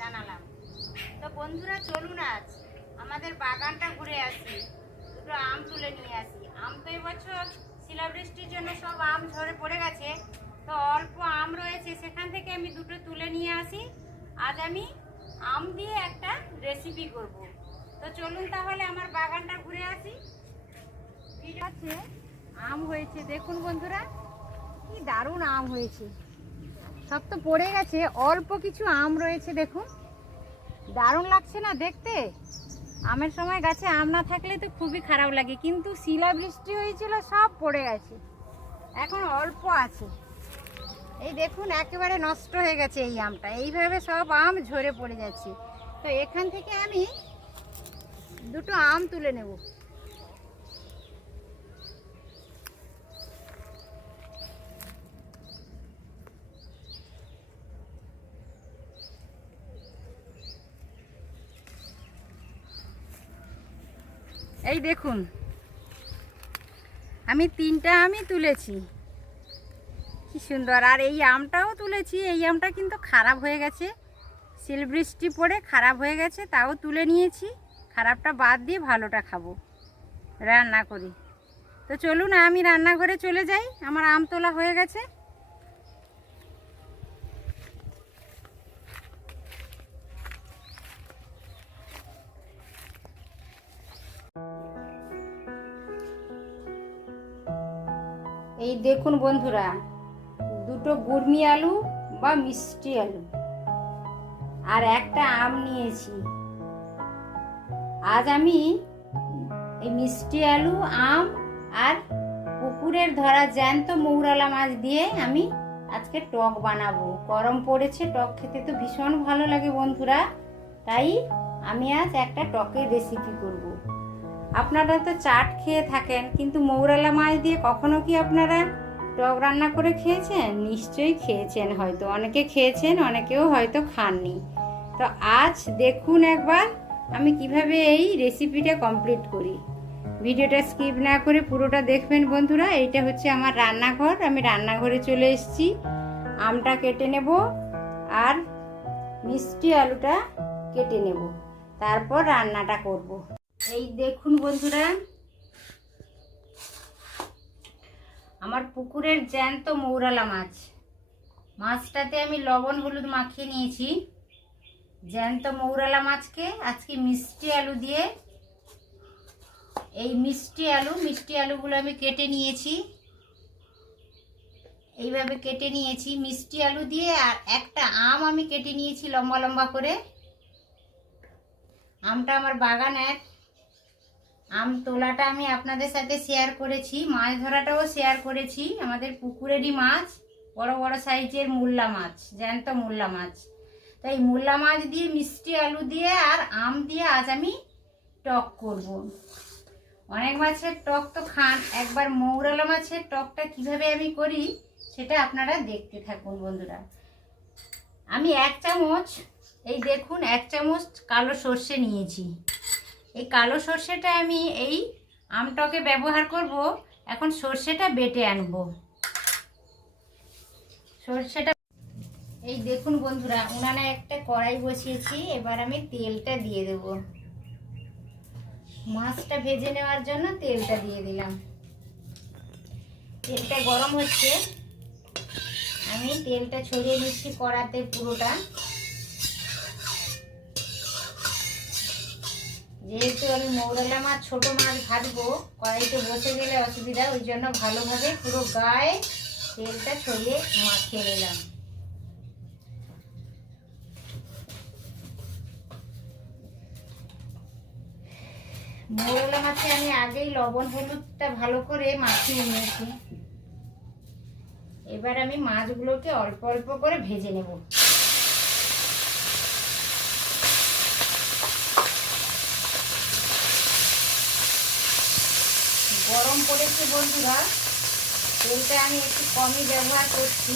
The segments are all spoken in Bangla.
জানালাম। তো বন্ধুরা চলুন আজ আমাদের বাগানটা ঘুরে আসি, দুটো আম তুলে আম তো এবছর শিলাবৃষ্টির জন্য সব আম ঝরে পড়ে গেছে, তো অল্প আম রয়েছে, সেখান থেকে আমি দুটো তুলে নিয়ে আসি। আজ আমি আম দিয়ে একটা রেসিপি করব। তো চলুন তাহলে আমার বাগানটা ঘুরে আসি। ঠিক আছে, আম হয়েছে দেখুন বন্ধুরা, কি দারুণ আম হয়েছে। সব তো পড়ে গেছে, অল্প কিছু আম রয়েছে দেখুন, দারুণ লাগছে না দেখতে? আমের সময় গাছে আম না থাকলে তো খুবই খারাপ লাগে, কিন্তু শিলাবৃষ্টি হয়েছিল সব পড়ে গেছে, এখন অল্প আছে। এই দেখুন একেবারে নষ্ট হয়ে গেছে এই আমটা, এইভাবে সব আম ঝরে পড়ে যাচ্ছে। তো এখান থেকে আমি দুটো আম তুলে নেব। এই দেখুন আমি তিনটা আমই তুলেছি, কি সুন্দর। আর এই আমটাও তুলেছি, এই আমটা কিন্তু খারাপ হয়ে গেছে, শিলবৃষ্টি পড়ে খারাপ হয়ে গেছে, তাও তুলে নিয়েছি। খারাপটা বাদ দিয়ে ভালোটা খাবো, রান্না করি। তো চলুন আমি রান্নাঘরে চলে যাই, আমার আম তোলা হয়ে গেছে। এই দেখুন বন্ধুরা, দুটো গুড়মি আলু বা মিষ্টি আলু আর একটা আম নিয়েছি। আজ আমি এই মিষ্টি আলু, আম আর পুকুরের ধরা জ্যান্ত মৌরালা মাছ দিয়ে আমি আজকে টক বানাবো। গরম পড়েছে, টক খেতে তো ভীষণ ভালো লাগে বন্ধুরা, তাই আমি আজ একটা টকের রেসিপি করব। আপনারা তো চাট খেয়ে থাকেন, কিন্তু মৌরালা মাছ দিয়ে কখনো কি আপনারা টক রান্না করে খেয়েছেন? নিশ্চয়ই খেয়েছেন, হয়তো অনেকে খেয়েছেন, অনেকেও হয়তো খাননি। তো আজ দেখুন একবার আমি কিভাবে এই রেসিপিটা কমপ্লিট করি। ভিডিওটা স্কিপ না করে পুরোটা দেখবেন বন্ধুরা। এইটা হচ্ছে আমার রান্নাঘর, আমি রান্নাঘরে চলে এসেছি। আমটা কেটে নেব আর মিষ্টি আলুটা কেটে নেব, তারপর রান্নাটা করব। এই দেখুন বন্ধুরা, আমার পুকুরের জ্যান্ত মৌরালা মাছ, মাছটাতে আমি লবণ হলুদ মাখিয়ে নিয়েছি। জ্যান্ত মৌরালা মাছকে আজকে মিষ্টি আলু দিয়ে, এই মিষ্টি আলুগুলো আমি কেটে নিয়েছি, এইভাবে কেটে নিয়েছি মিষ্টি আলু দিয়ে। আর একটা আম আমি কেটে নিয়েছি লম্বা লম্বা করে। আমটা আমার বাগানের আম, তোলাটা আমি আপনাদের সাথে শেয়ার করেছি, মাছ ধরাটাও শেয়ার করেছি। আমাদের পুকুরেরই মাছ, বড় বড় সাইজের মূল্লা মাছ, জ্যান্ত মূল্লা মাছ। তাই মূল্লা মাছ দিয়ে, মিষ্টি আলু দিয়ে আর আম দিয়ে আজ আমি টক করব। অনেক মাছের টক তো খান, একবার মৌরালা মাছের টকটা কিভাবে আমি করি সেটা আপনারা দেখতে থাকুন বন্ধুরা। আমি এক চামচ, এই দেখুন এক চামচ কালো সর্ষে নিয়েছি। এই কালো সর্ষেটা আমি এই আমটকে ব্যবহার করব। এখন সর্ষেটা বেটে আনব। সর্ষেটা, এই দেখুন বন্ধুরা, উনানে একটা কড়াই বসিয়েছি, এবার আমি তেলটা দিয়ে দেব। মাছটা ভেজে নেওয়ার জন্য তেলটা দিয়ে দিলাম। তেলটা গরম হচ্ছে, আমি তেলটা ছড়িয়ে দিচ্ছি কড়াতে পুরোটা। যেহেতু আমি মৌরালা মাছ, ছোট মাছ ভাজবো, কড়াইতে বসে গেলে অসুবিধা, ওই জন্য ভালোভাবে পুরো গায়ে তেলটা ছড়িয়ে মাখিয়ে নিলাম। মৌরালা মাছে আমি আগেই লবণ হলুদটা ভালো করে মাখিয়ে নিয়েছি। এবার আমি মাছগুলোকে অল্প অল্প করে ভেজে নেব। গরম পড়েছে বন্ধুরা, তেলটা আমি একটু কমই ব্যবহার করছি।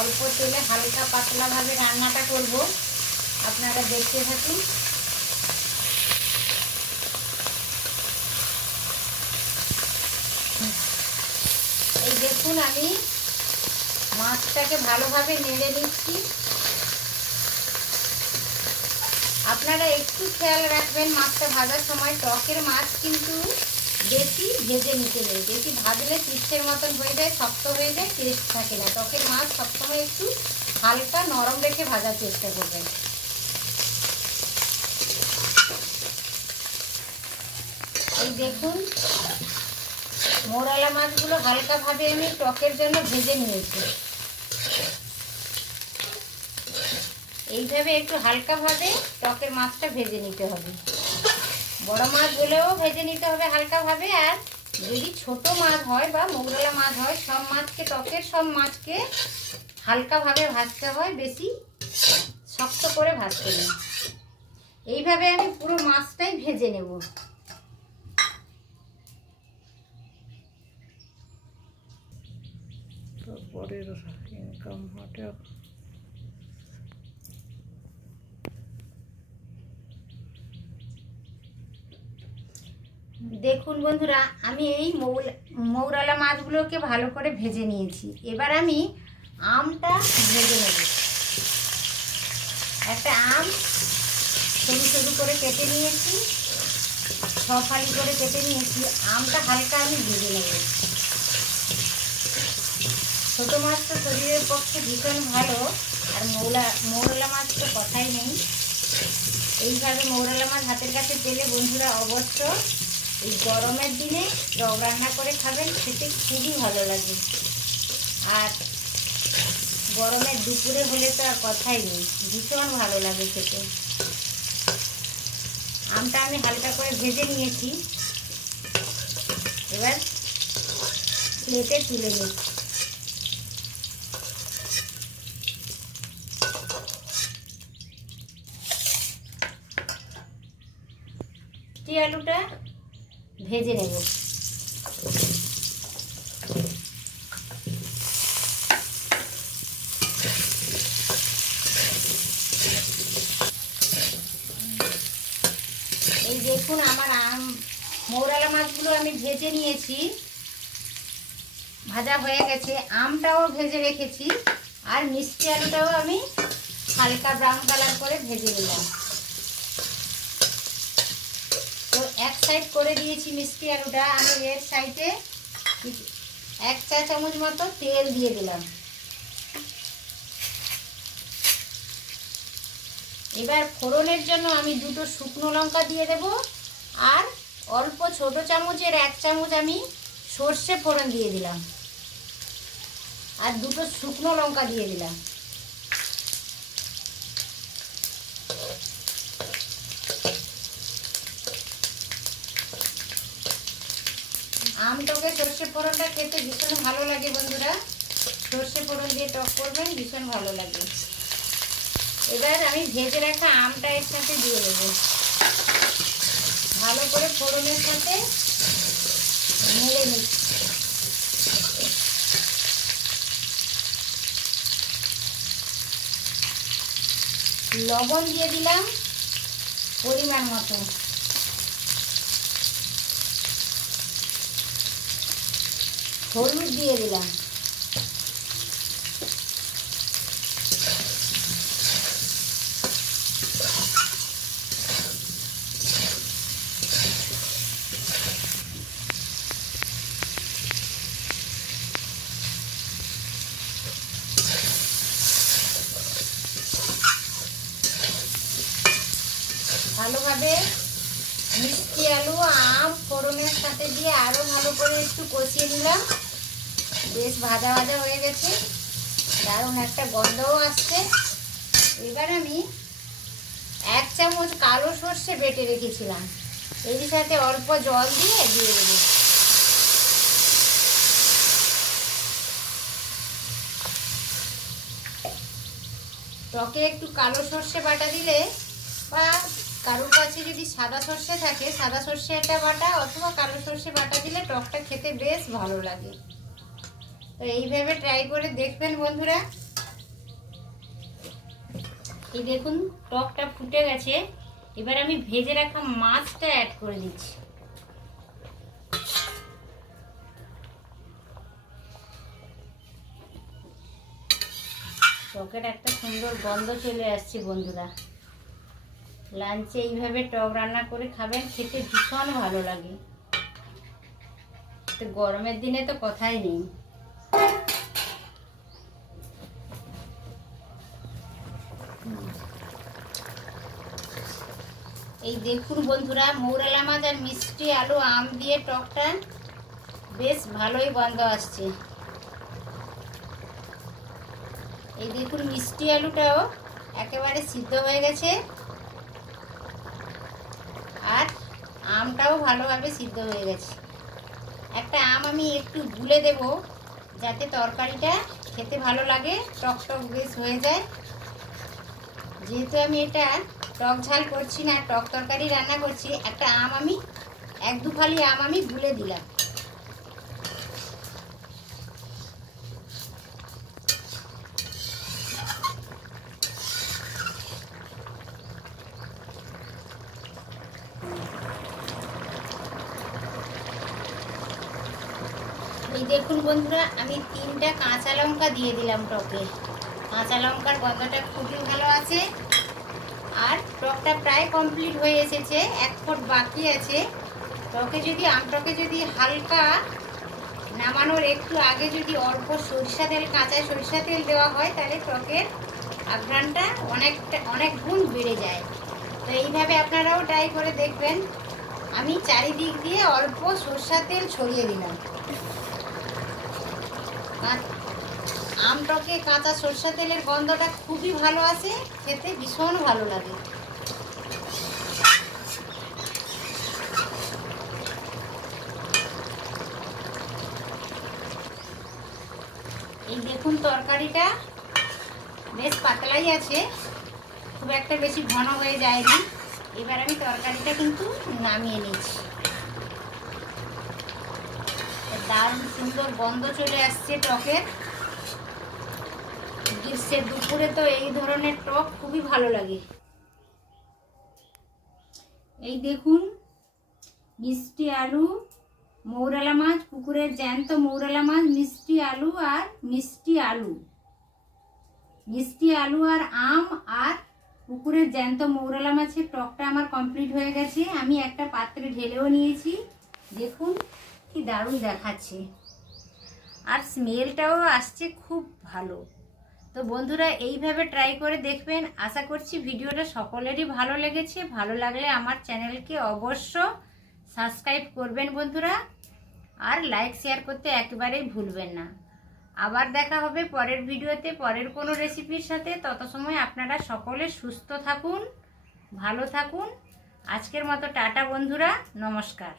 অল্প তেলে হালকা পাতলাভাবে রান্নাটা করব, আপনারা দেখতে থাকুন। এই দেখুন আমি মাছটাকে ভালোভাবে নেড়ে নিচ্ছি। আপনারা একটু খেয়াল রাখবেন মাছটা ভাজার সময়, টকের মাছ কিন্তু বেশি ভেজে নিতে নেই, বেশি ভাজলে চিপসের মতন হয়ে যায়, শক্ত হয়ে যায়, টেস্ট থাকে না। টকের মাছ সবসময় একটু হালকা নরম রেখে ভাজার চেষ্টা করবেন। এই দেখুন মৌরালা মাছগুলো হালকাভাবে আমি টকের জন্য ভেজে নিয়েছি। এইভাবে একটু হালকাভাবে টকের মাছটা ভেজে নিতে হবে। বড় মাছগুলোও ভেজে নিতে হবে হালকাভাবে। আর যদি ছোট মাছ হয় বা মৌরালা মাছ হয়, সব মাছকে, টকের সব মাছকে হালকাভাবে ভাজতে হয়, বেশি শক্ত করে ভাজতে নেই। এইভাবে আমি পুরো মাছটাই ভেজে নেব। দেখুন বন্ধুরা, আমি এই মৌরালা মাছগুলোকে ভালো করে ভেজে নিয়েছি। এবার আমি আমটা ভেজে নেব। একটা আম সরু সরু করে কেটে নিয়েছি, 6 ফালি করে কেটে নিয়েছি। আমটা হালকা আমি ভেজে নেব। ছোটো মাছ তো শরীরের পক্ষে ভীষণ ভালো, আর মৌরালা মাছ তো কথাই নেই। এইভাবে মৌরালা মাছ হাতের কাছে পেলে বন্ধুরা অবশ্য এই গরমের দিনে টক রান্না করে খাবেন, খেতে খুবই ভালো লাগে। আর গরমের দুপুরে হলে তো আর কথাই নেই, ভীষণ ভালো লাগে খেতে। আমটা আমি হালকা করে ভেজে নিয়েছি, এবার প্লেটে তুলে নিচ্ছি। আলুটা ভেজে নেব। এই দেখুন আমার মৌরালা মাছগুলো আমি ভেজে নিয়েছি, ভাজা হয়ে গেছে। আমটাও ভেজে রেখেছি, আর মিষ্টি আলুটাও আমি হালকা ব্রাউন কালার করে ভেজে নিলাম। তো এক সাইড করে দিয়েছি মিষ্টি আলুটা। আমি এর সাইডে 1 চা চামচ মতো তেল দিয়ে দিলাম। এবার ফোড়নের জন্য আমি 2টো শুকনো লঙ্কা দিয়ে দেব, আর অল্প ছোট চামচের 1 চামচ আমি সর্ষে ফোড়ন দিয়ে দিলাম, আর 2টো শুকনো লঙ্কা দিয়ে দিলাম। আম টকে সর্ষে ফোড়নটা খেতে ভীষণ ভালো লাগে বন্ধুরা। সর্ষে ফোড়ন দিয়ে টক করবেন, ভীষণ ভালো লাগে। এবার আমি ভেজে রাখা আমটা এর সাথে দিয়ে দেবো। ভালো করে ফোড়নের সাথে নেড়ে নিচ্ছি। লবণ দিয়ে দিলাম পরিমাণ মতো। হলুদ দিয়ে দিলাম। ভালোভাবে মিষ্টি আলু আম ফোড়নের সাথে দিয়ে আরও ভালো করে একটু কষিয়ে নিলাম। বেশ ভাজা ভাজা হয়ে গেছে, দারুণ একটা গন্ধও আসছে। এবার আমি 1 চামচ কালো সর্ষে বেটে রেখেছিলাম, এর সাথে অল্প জল দিয়ে দেবো। টকে একটু কালো সর্ষে বাটা দিলে, বা কারোর কাছে যদি সাদা সর্ষে থাকে, সাদা সর্ষেটা বাটা অথবা কালো সর্ষে বাটা দিলে টকটা খেতে বেশ ভালো লাগে। তো এইভাবে ট্রাই করে দেখবেন বন্ধুরা। এই দেখুন টকটা ফুটে গেছে। এবার আমি ভেজে রাখা মাছটা অ্যাড করে দিচ্ছি। টকের একটা সুন্দর গন্ধ চলে আসছে বন্ধুরা। লাঞ্চে এইভাবে টক রান্না করে খাবেন, খেতে ভীষণ ভালো লাগে। তো গরমের দিনে তো কথাই নেই। এই দেখুন বন্ধুরা, মৌরালা মাছ আর মিষ্টি আলু আম দিয়ে টকটা বেশ ভালোই গন্ধ আসছে। এই দেখুন মিষ্টি আলুটাও একেবারে সিদ্ধ হয়ে গেছে, আর আমটাও ভালোভাবে সিদ্ধ হয়ে গেছে। একটা আম আমি একটু গুলে দেব, যাতে তরকারিটা খেতে ভালো লাগে, টক টক বেশ হয়ে যায়। যেহেতু আমি এটা টক ঝাল করছি না, টক তরকারি রান্না করছি, একটা আম আমি 1-2 ফালি আম আমি গুলে দিলাম। এই দেখুন বন্ধুরা, আমি 3টা কাঁচা লঙ্কা দিয়ে দিলাম টকে। কাঁচা লঙ্কার গন্ধটা খুবই ভালো আছে। আর টকটা প্রায় কমপ্লিট হয়ে এসেছে, 1 ফোঁট বাকি আছে। আম টকে যদি হালকা নামানোর একটু আগে যদি অল্প সরিষা তেল, কাঁচা সরিষা তেল দেওয়া হয়, তাহলে টকের আঘ্রাণটা অনেক গুণ বেড়ে যায়। তো এইভাবে আপনারাও ট্রাই করে দেখবেন। আমি চারিদিক দিয়ে অল্প সরিষা তেল ছড়িয়ে দিলাম। আম টকে কাঁচা সরষা তেলের গন্ধটা খুবই ভালো আসে, খেতে ভীষণ ভালো লাগে। এই দেখুন তরকারিটা বেশ পাতলাই আছে, খুব একটা বেশি ঘন হয়ে যায়নি। এবার আমি তরকারিটা কিন্তু নামিয়ে নিচ্ছি। দারুণ সুন্দর গন্ধ চলে আসছে টকের। গ্রীষ্মের দুপুরে তো এই ধরনের টক খুবই ভালো লাগে। এই দেখুন মিষ্টি আলু, মৌরালা মাছ, পুকুরের জ্যান্ত মৌরালা মাছ, মিষ্টি আলু আর আম আর পুকুরের জ্যান্ত মৌরালা মাছের টকটা আমার কমপ্লিট হয়ে গেছে। আমি একটা পাত্রে ঢেলেও নিয়েছি। দেখুন কি দারুণ দেখাচ্ছে, আর স্মেলটাও আসছে খুব ভালো। তো বন্ধুরা এইভাবে ট্রাই করে দেখবেন। আশা করছি ভিডিওটা সকলেরই ভালো লেগেছে। ভালো লাগলে আমার চ্যানেলকে অবশ্য সাবস্ক্রাইব করবেন বন্ধুরা, আর লাইক শেয়ার করতে একেবারেই ভুলবেন না। আবার দেখা হবে পরের ভিডিওতে, পরের কোনো রেসিপির সাথে। তত সময় আপনারা সকলে সুস্থ থাকুন, ভালো থাকুন। আজকের মতো টাটা বন্ধুরা, নমস্কার।